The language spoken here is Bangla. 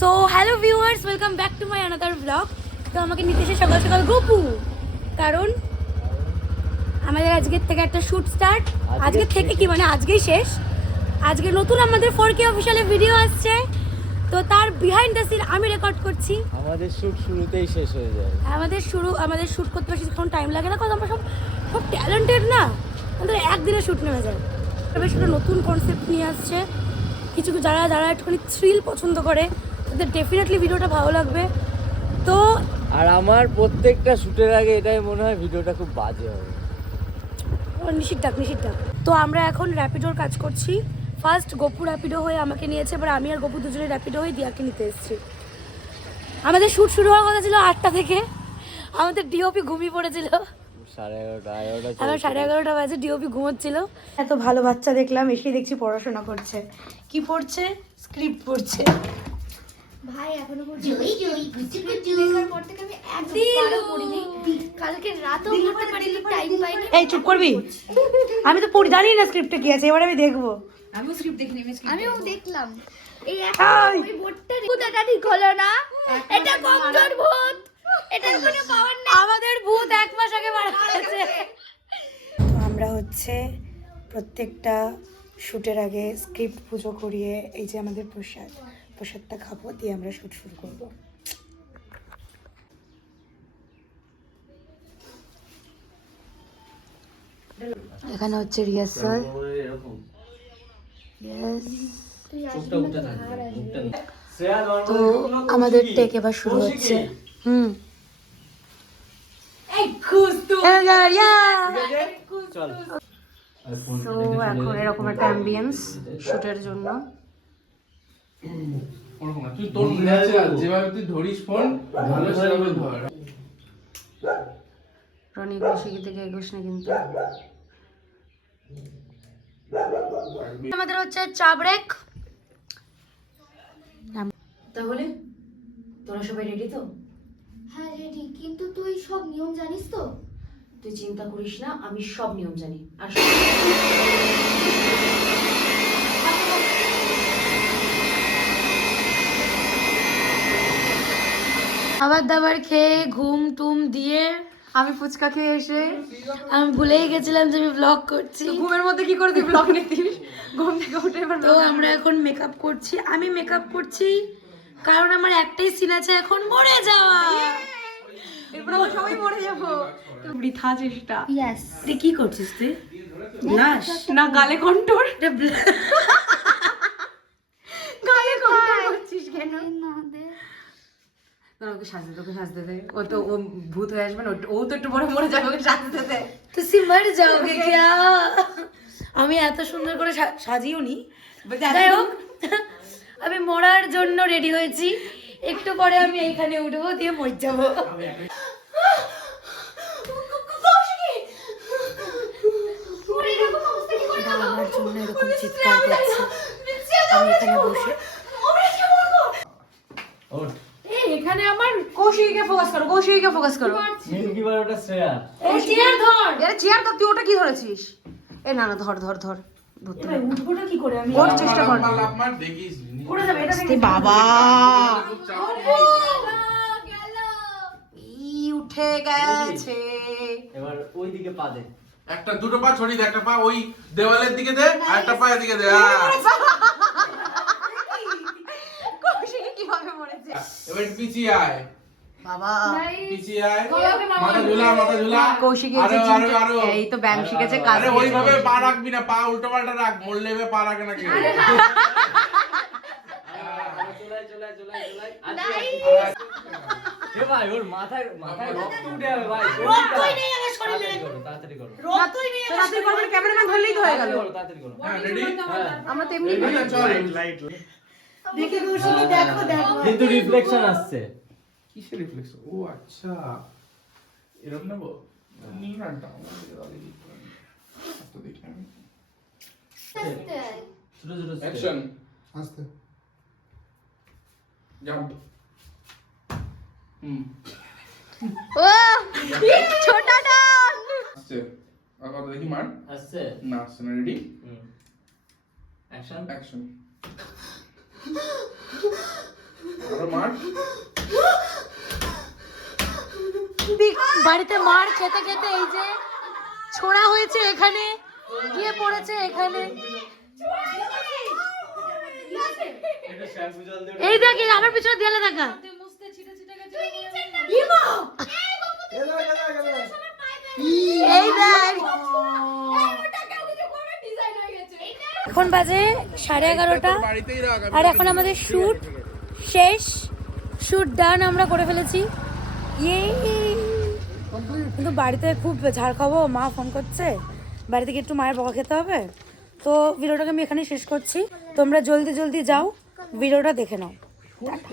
So hello viewers, welcome back to my another blog. তো আমাকে নিতে এসে সকাল সকাল গপু, কারণ আমাদের আজকের থেকে একটা শ্যুট স্টার্ট। আজকে থেকে কি মানে আজকেই শেষ। আজকে নতুন আমাদের 4K অফিসিয়ালে ভিডিও আসছে, তো তার বিহাইন্ড দ্য সিন আমি রেকর্ড করছি। আমাদের শ্যুট শুরুতেই শেষ হয়ে যায়। আমাদের শ্যুট করতে বেশি টাইম লাগে না, কারণ আমরা সব ট্যালেন্টেড না, আমাদের একদিনে শ্যুট নেমে যায়। বেশ একটা নতুন কনসেপ্ট নিয়ে আসছে। কিছু যারা একটুখানি থ্রিল পছন্দ করে তাদের ডেফিনেটলি ভিডিওটা ভালো লাগবে। তো আর আমার প্রত্যেকটা শ্যুটের আগে এটাই মনে হয় ভিডিওটা খুব বাজে হবে। নিষিদ্ধ। তো আমরা এখন র্যাপিডোর কাজ করছি। ফার্স্ট গপু র্যাপিডো হয়ে আমাকে নিয়েছে, এবার আমি আর গপু দুজনে র্যাপিডো হয়ে দিয়াকে নিতে এসেছি। আমাদের শ্যুট শুরু হওয়ার কথা ছিল 8টা থেকে, আমাদের ডিওপি ঘুমিয়ে পড়েছিল। 11:30 বাজে, ডিওপি ঘুমোচ্ছিল। এত ভালো বাচ্চা দেখলাম, এসে দেখছি পড়াশোনা করছে। কি পড়ছে? স্ক্রিপ্ট পড়ছে। ভাই এখনো পর্যন্ত লেখার পর থেকে আমি একদিনও পড়িনি। কালকে রাতেও পড়তে পারিনি, টাইম পাইনি। এই চুপ করবি, আমি তো পড়ি, জানি না স্ক্রিপ্টে কি আছে, এবার আমি দেখবো। আমিও স্ক্রিপ্ট দেখিনি, আমিও দেখলাম। এই এই! ওই বোর্ডটা ভূতটা ঠিক হলো না, এটা কমজোর ভূত, এটার কোনো পাওয়ার নেই। আমাদের ভূত 1 মাস আগে মারা গেছে। তো আমরা হচ্ছে প্রত্যেকটা শ্যুটের আগে স্ক্রিপ্ট পুজো করিয়ে এই যে আমাদের প্রসাদটা খাবো, দিয়ে আমরা শ্যুট শুরু করবো। এখানে হচ্ছে রিহার্সাল। তো আমাদের টেক এবার শুরু হচ্ছে। তো এখন এরকম একটা অ্যাম্বিয়েন্স শুটের জন্য। তুই তোর ন্যাচারাল যেভাবে তুই ধরিস ফোন ভালো সেভাবে ধর। রনি কৌশিকী থেকে এগোস না কিন্তু। আমাদের হচ্ছে চা ব্রেক। তাহলে তোরা সবাই রেডি তো? হ্যাঁ রেডি, কিন্তু তুই সব নিয়ম জানিস তো? তুই চিন্তা করিস না, আমি সব নিয়ম জানি। আর খাবার দাবার খেয়ে ঘুম টুম দিয়ে আমি ফুচকা খেয়ে এসে আমি ভুলেই গেছিলাম যে আমি ব্লগ করছি। ঘুমের মধ্যে কি করে তুই ব্লগ নিতিস? ঘুম থেকে উঠে এবার তো আমরা এখন মেকআপ করছি। আমি মেকআপ করছি কারণ আমার একটাই সিন আছে, এখন মরে যাওয়া। এরপর আমরা সবাই মরে যাবো। বৃথা চেষ্টা। ইয়েস। তুই কি করছিস? তুই ব্লাশ না গালে কন্ট্রোল, এটা গালে কন্ট্রোল করছিস কেন? না দে। না ওকে সাজতে দে। ও ভূত হয়ে আসবে না, ও তো একটু বড় মরে যাবে, ওকে সাজতে দে। তুই মর যাওগে क्या? আমি এত সুন্দর করে সাজিও নি। যাই হোক, আমি মরার জন্য রেডি হয়েছি। একটু পরে আমি এইখানে উঠবো, দিয়ে মরে যাবো। আমার জন্য এরকম চিৎকার করছে, আমি এখানে বসে। এখানে আমার কৌশিকীকে ফোকাস করো। মিল্কি বার ওটা শ্রেয়া। এই চেয়ার ধর। আরে চেয়ার তো তুই ওটা কি ধরেছিস? এ না ধর ধরতে এবার উঠবোটা কি করে? আমি ওর চেষ্টা কর। আমার দেখিস পড়ে যাবে এটা। এ বাবা গেল। ই উঠে গেছে। এবার ওইদিকে পা দে। একটা দুটো পা ছড়িয়ে দে, একটা পা ওই দেওয়ালের দিকে দে আর একটা পা এদিকে দে। কৌশিকী কিভাবে মরেছে? এবার পিছিয়ে আয়, বাবা পিছিয়ে আয়, মাথা ঝুলা। কৌশিকী আরো যে আরো আরো। এই তো ব্যায়াম শিখেছে, কাজ আরে ওইভাবে পা রাখবি না, পা উল্টো পাল্টা রাখ, মরলে এভাবে পা রাখে না কেউ। এ ভাই ওর মাথায় রক্ত উঠে যাবে ভাই। রক্তই নেই আমার শরীরে। তাড়াতাড়ি করো। রক্তই নেই আমার রাত্রি করবেন, ক্যামেরাম্যান ধরলেই তো হয়ে গেল। তাড়াতাড়ি করো। হ্যাঁ রেডি? আমরা তেমনি চল। দেখে কৌশিকী, দেখো। কিন্তু রিফ্লেকশন আসছে। কিসের রিফ্লেক্স? ও আচ্ছা, এরকম নেব না, ডাউন তো দেখি আমি। ছোট ছোট অ্যাকশন, আস্তে জাম্প। ও ছোটা ডান। আস্তে আর কথা দেখি মার। আসছে। না আসছে না। রেডি? অ্যাকশন। অ্যাকশন। মার। বাড়িতে মার খেতে খেতে এই যে ছোড়া হয়েছে, এখানে গিয়ে পড়েছে এখানে। এই দেখ আমার পিছনে দেয়ালে দেখা। এই দেখ এখন বাজে 11:30 বাড়িতেই রাখ। আর এখন আমাদের শুট শেষ, শুট ডান, আমরা করে ফেলেছি। ইয়ে কিন্তু বাড়িতে খুব ঝাড় খাবো, মা ফোন করছে, বাড়ি থেকে একটু মায়ের বকা খেতে হবে। তো ভিডিওটাকে আমি এখানেই শেষ করছি, তোমরা জলদি জলদি যাও ভিডিওটা দেখে নাও। টাটা।